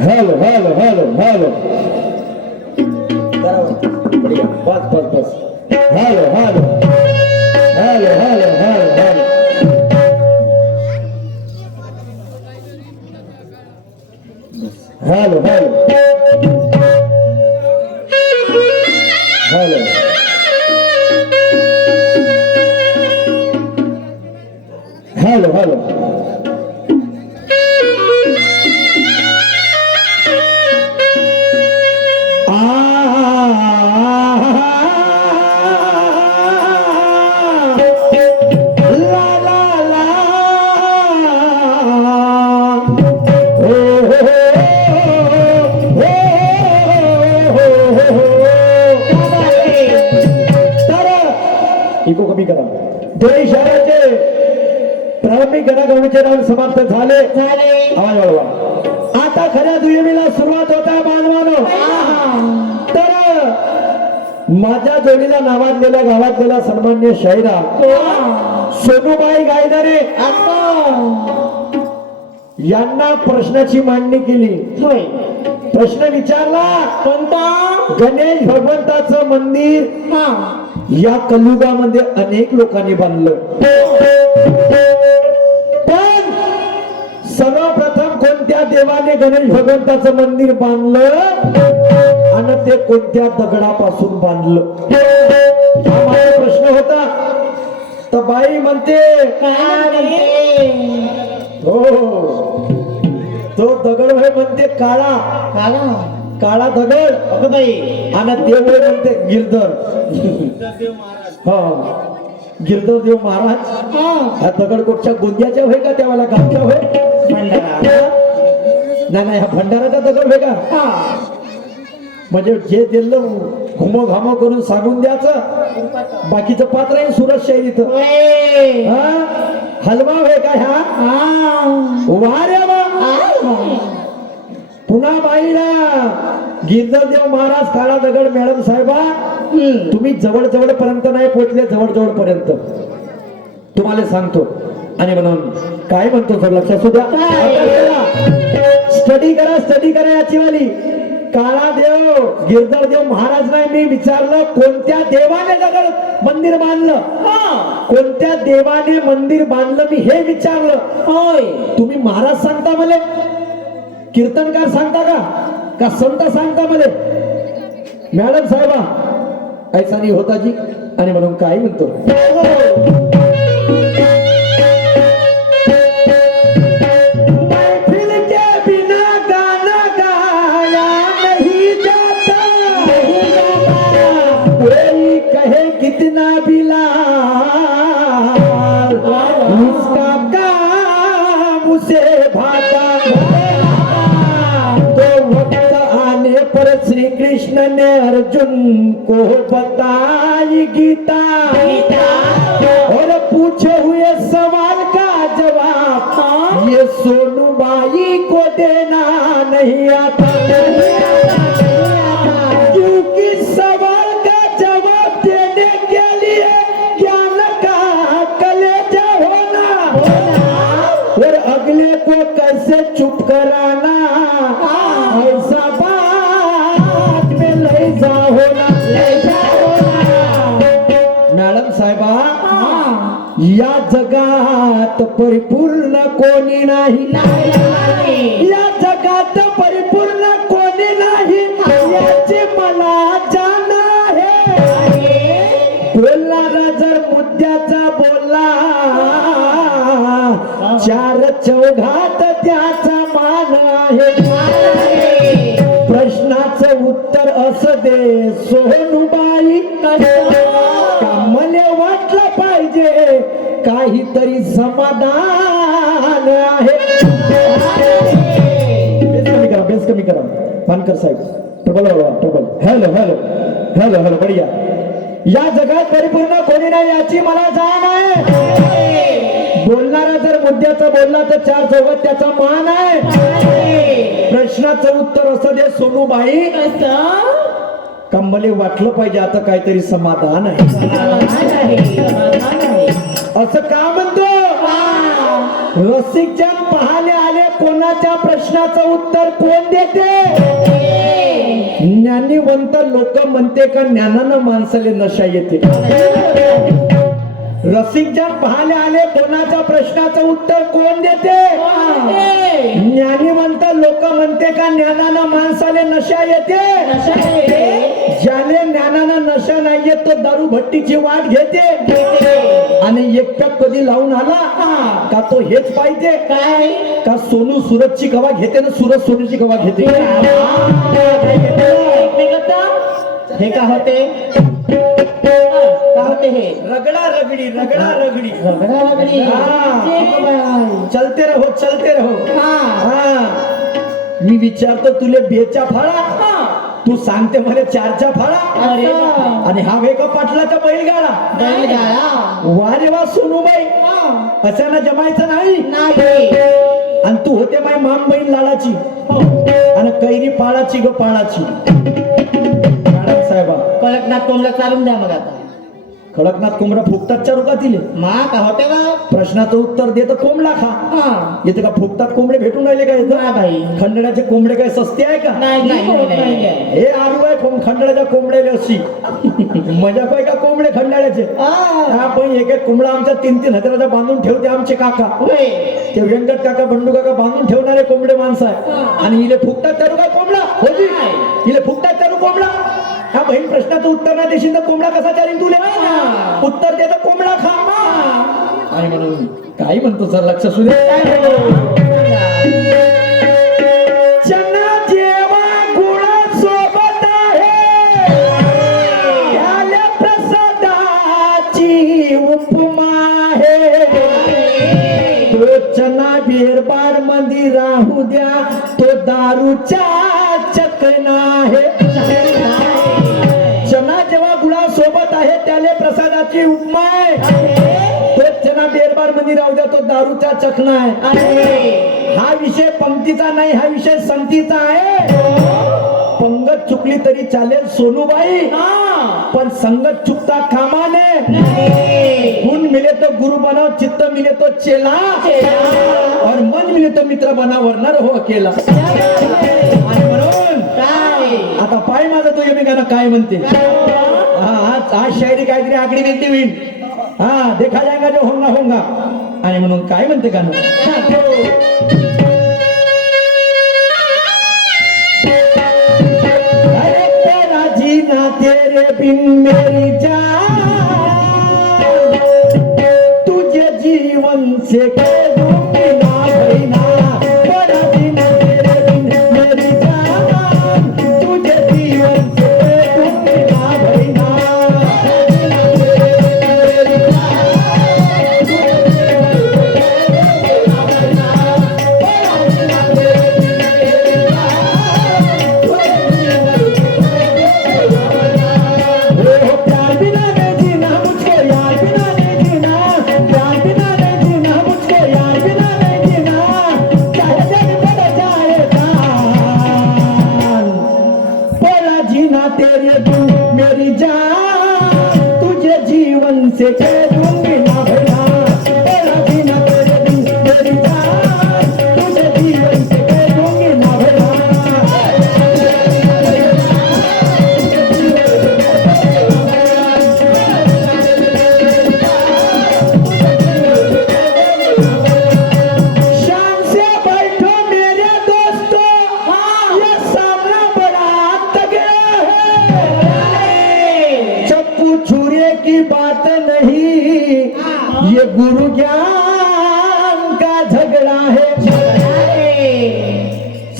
Hello hello hello hello बढ़िया बस बस बस hello hello hello hello hello hello hello hello hello hello hello echo कमी करा देश शहराचे प्रारंभिक गणागौरीचे राऊंड समाप्त झाले आवाज वाढवा आता खऱ्या दुय्यमीला सुरुवात होत आहे बांधवानो तर माझ्या जोडीला नावाजलेल्या गावातलेला सन्मान्य शाहिरा सोनूबाई गायदरे यांना प्रश्नाची मांडणी केली प्रश्न विचारला कोणता गणेश भगवंताचं मंदिर या कलियुगामध्ये अनेक लोकांनी बांधलं पण सर्वप्रथम कोणत्या देवाने गणेश भगवंताचं मंदिर बांधलं आणि ते कोणत्या दगडापासून बांधलं हा माझा प्रश्न होता तर बाई म्हणते हो तो दगड होय म्हणते काळा काळा काळा दगड अगबाई आणि देव म्हणते गिरधर हा गिरधर देव महाराज हा दगड कुठच्या गोंदियाच्या होय का त्यावेळेला गावच्या होय नाही हा भंडाराचा दगड होय का म्हणजे जे दिलं घुमो घामो करून सांगून द्यायचं बाकीचं पात्र आहे सुरत शैलीत हलवा होय का ह्या वा रे वा पुन्हा बाईला गिरधर देव महाराज काळा दगड मॅडम साहेबा तुम्ही जवळ जवळ पर्यंत नाही पोहोचले जवळ जवळ पर्यंत तुम्हाला सांगतो आणि म्हणून काय म्हणतो सर लक्षात सुद्धा स्टडी करा याची वाली काळा देव गिरधर देव महाराज नाही मी विचारलं कोणत्या देवाने दगड मंदिर बांधलं कोणत्या देवाने मंदिर बांधलं मी हे विचारलं होय तुम्ही महाराज सांगता मला कीर्तनकार सांगता का संत सांगता मला मॅडम साहेबा ऐसा नाही होता जी आणि म्हणून काय म्हणतो महफिल के बिना गाना गाया नहीं जाता कोई कहे कितना बिलाल उसका काम उसे भाता पर श्री कृष्ण ने अर्जुन को बताई गीता और पूछे हुए सवाल का जवाब ये सोनूबाई को देना नहीं आता क्योंकि सवाल का जवाब देने के लिए ज्ञान का कलेजा होना और अगले को कैसे चुप कराना ऐसा मॅडम साहेबा या जगात परिपूर्ण कोणी नाही या जगात परिपूर्ण कोणी नाही याची मला जाण आहे बोलणारा जर मुद्द्याचा बोलला चार चौघात त्याचा मान आहे प्रश्नाचं उत्तर असं दे सोनूबाई मला वाटलं पाहिजे काहीतरी समाधान आहे बेस कमी करा मानकर साहेब trouble hello hello hello hello बढिया या जगात परिपूर्ण कोणी नाही याची मला जाण आहे बोलणारा जर मुद्द्याचा बोलला तर चार चौघात त्याचा मान आहे प्रश्नाचं उत्तर असं दे सोनूबाई कंबले वाटलं पाहिजे आता काहीतरी समाधान आहे असं का म्हणतो रसिकजन पाहाले आले कोणाच्या प्रश्नाचं उत्तर कोण देते? ज्ञानीवंत लोक म्हणते का ज्ञानानं माणसाले नशा येते. रसिकजन पाहाले आले कोणाच्या प्रश्नाचं उत्तर कोण देते? ज्ञानीवंत लोक म्हणते का ज्ञानानं माणसाले नशा येते. ज्याने ज्ञानानं नशा नाही येत तो दारू भट्टीची वाट घेते आणि एकट्यात कधी लावून आला का तो हेच पाहिजे काय का सोनू सूरजची कवा घेते ना सूरज सोनूची कवा घेते. हे का होते हे रगडा रगडी रगडा रगडी रगडा रगडी. चलते रहो चलते रहो. हा मी विचारतो तुले बेचा फाळा तू सांगते मला चारचा फाळा आणि हा वेग पाटलाचा बैलगाडा. वा रे वा सोनूबाई अशानं जमायचं नाही. आणि तू होते माय माम बहीण लाडाची आणि कैरी पाळाची ग पाळाची. मॅडम साहेबा कडकनाथ कोंबडा चालून द्या मग आता. खडकनाथ कोंबडा फुकतात च्या रुका दिले मा का होते का प्रश्नाचं उत्तर देत कोंबडा खा. येते का फुकतात कोंबडे भेटून राहिले का येतं भाई खंडण्याचे कोंबडे काय सस्ते आहे का? नाही हे आरू आहे खंडाळ्याच्या कोंबड्याला अशी मजा काय का कोंबडे खंडाळ्याचे. पण एक एक कोंबडा आमच्या 3-3 हजाराचा बांधून ठेवते आमचे काका. ते व्यंकट काका बंडू काका बांधून ठेवणारे कोंबडे माणसं आहे. आणि इले फुकतात त्या रुका कोंबडा होती इले फुकतात त्या कोंबडा. हा बहीण प्रश्नाचं उत्तर नाही देशील तर कोंबडा कसा चालेल तुले? उत्तर देता कोंबडा खा. आणि म्हणून काही म्हणतो सर लक्ष सुदे चना जेवा गुळा सोबत आहे त्याला प्रसादाची उपमा आहे. तो चना बेरबार मध्ये राहू द्या तो दारूच्या चकना आहे. चना जेव्हा गुळा सोबत आहे त्याले प्रसादाची उपमा आहे. तो चना बेरबार मध्ये राहू द्या तो दारूचा चखना आहे. हा विषय पंक्तीचा नाही हा विषय संगतीचा आहे. पंगत चुकली तरी चालेल सोनूबाई पण संगत चुकता कामा नये. गुण मिले तो गुरु बनाओ चित्त मिले तो चेला और मन मिले तो मित्र बना वरना रहो अकेला. आणि म्हणून आता पाय माझा तो यमी गाणं काय म्हणते. आज शायरी काहीतरी आगडी वेगळी होईल. हा देखा जाएगा जो होंगा होंगा. आणि म्हणून काय म्हणते गाणं अरे तेरा जीना तेरे बिन मेरी जान तुझे जीवन से कह दूंगी ना भैना. तेरा जीना तेरे बिन मेरी जान तुझे जीवन से कह दूंगी ना भैना. से कह दूंगी ना भैया तेरा जीना तेरे बिन मेरी जान तुझे जीवन से कह दूंगी ना भैया. शाम से बैठो मेरे दोस्तों ये सामना बड़ा तगड़ा है. चप्पू छुरे की बात नहीं ये गुरु ज्ञान का झगड़ा है.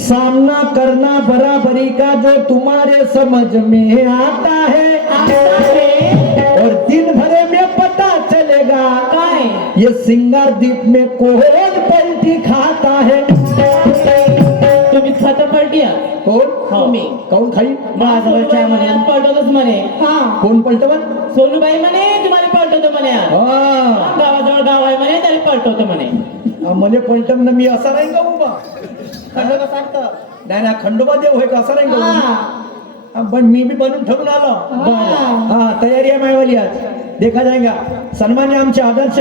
सामना करना बराबरी का जो तुम्हारे समझ में आता है और दिन भरे में पता चलेगा ये सिंगार दीप में कौन पलटी खाता है. तुम्ही खाता पलटी तुम्ही कौन खाई माझ्यावरच्या म्हणे पलटवतच म्हणे. कोण पलटवन सोनूबाई म्हणे तुम्हाला पलटवतो म्हणे. गावाजवळ गाव आहे म्हणे त्याला पलटवतो म्हणे. मले पलटम ना मी असा राहीन का उभा खंडोबा सांगतं नाही ना खंडोबा देव होय का असा राहीन का. पण मी बी बनून ठरून आलो. हा तयारी आहे मायवाली आज देखा जाएगा. सन्मान्य आमचे आदर्श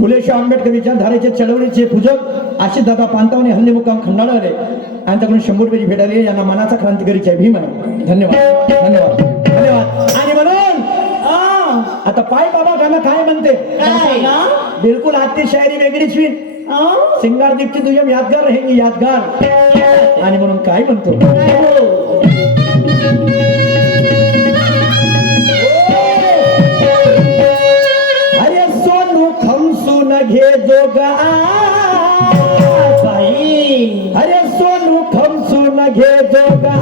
फुलेशाह आंबेडकर विचारधारेचे चळवळीचे पूजक आशिषदादा पानतावणे हल्ली मुक्काम खंडाळा आले यांच्याकडून 100 रुपयाची भेट आली यांना मनाचा क्रांतिकारी जय भीम आहे. धन्यवाद धन्यवाद धन्यवाद. आणि म्हणून आता पाय बाबा गाणं काय म्हणते काय ना? बिलकुल आजची शायरी वेगळीच होईल. सिंगारदीपची तुझ्या यादगार रहेंगी यादगार. आणि म्हणून काय म्हणतो अरे सोनू खमसून घे जोगा बाई अरे सोनू खमसून घे जोगा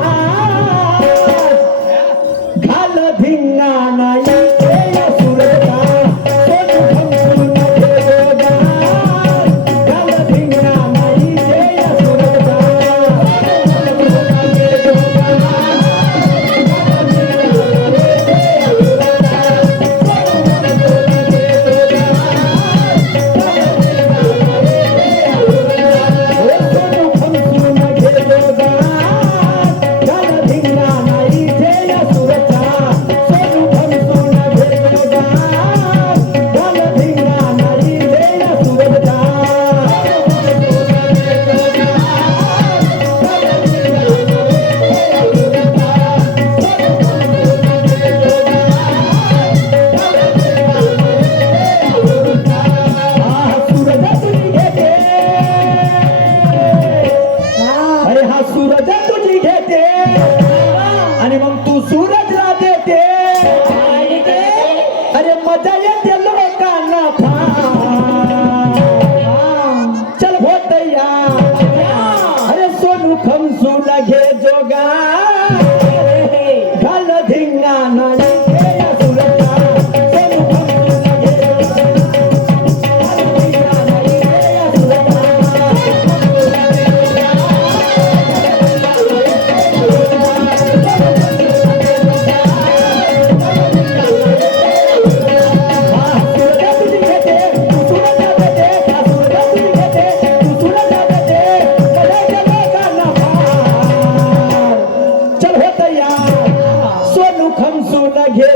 घाल धिंगा नाही सुरता सोनू खमसून घे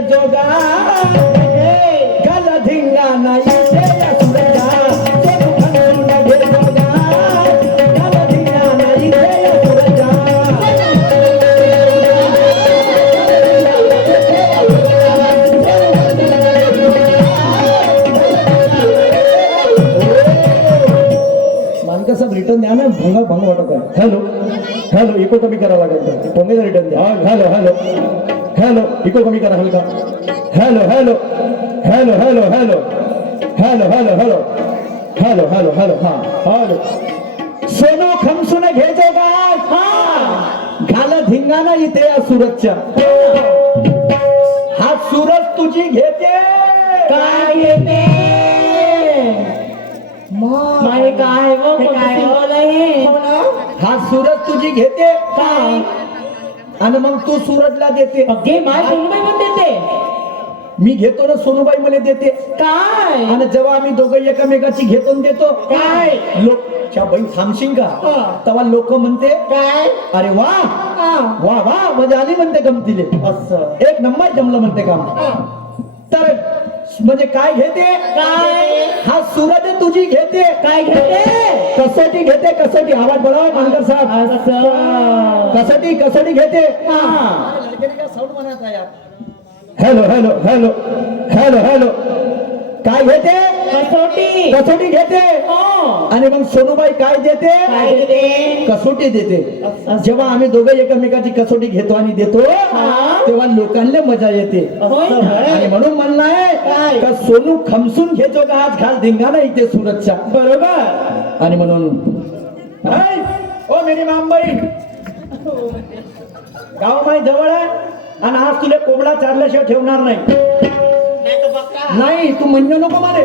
जोगा घाल धिंगा नाही सुरता रिटर्न द्या ना भंगा भंग वाटत आहे. हॅलो हॅलो इको कमी करावं लागेल भोंगेचा रिटर्न द्या. हॅलो हॅलो हॅलो इको कमी करा हलका. Hello hello hello hello hello hello hello hello hello hello hello हा हॅलो सोनू खमसून घ्यायचो का घाल धिंगाणा इथे या सुरतच्या हा सुरत तुझी घेते काय घेते माय काय वो काय हा सुरत तुझी घेते काय आणि मग तू सुरतला देते. अगे माय सोनूबाई पण देते. मी घेतो ना सोनूबाई मला देते काय आणि जेव्हा आम्ही दोघं एकमेकाची घेतो न देतो काय लोक बाई थांबशील का तेव्हा लोक म्हणते काय अरे वा वा वा मजा आली म्हणते गमतीले असं एक नंबर जमलं म्हणते काम. तर म्हणजे काय घेते काय हा सुरत तुझी घेते काय घेते कसोटी घेते कसोटी आवाज बळावा मानकर साहेब असं कसोटी कसोटी घेते. Hello hello hello hello hello काय घेते कसोटी कसोटी घेते आणि मग सोनूबाई काय देते काय देते कसोटी देते. जेव्हा आम्ही दोघं एकमेकाची कसोटी घेतो आणि देतो तेव्हा लोकांना मजा येते. आणि म्हणून म्हणणं आहे का सोनू खमसून घेतो का आज घाल धिंगाणा इथे सुरतच्या बरोबर. आणि म्हणून ओ मेरी मामबाई गाव माई जवळ आहे आणि आज तुला कोंबडा चारल्याशिवाय ठेवणार नाही. नाही तू म्हणू नको मारे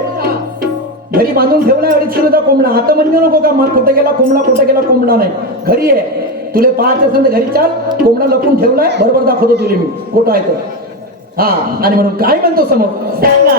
घरी बांधून ठेवला 2.5 किलोचा कोंबडा आता म्हणू नको का मग कुठे गेला कोंबडा नाही घरी आहे. तुला पाहायचं असेल तर घरी चाल कोंबडा लपून ठेवलाय बरोबर दाखवतो तुला मी कुठं आहे तर. हा आणि म्हणून काय म्हणतो समोर सांगा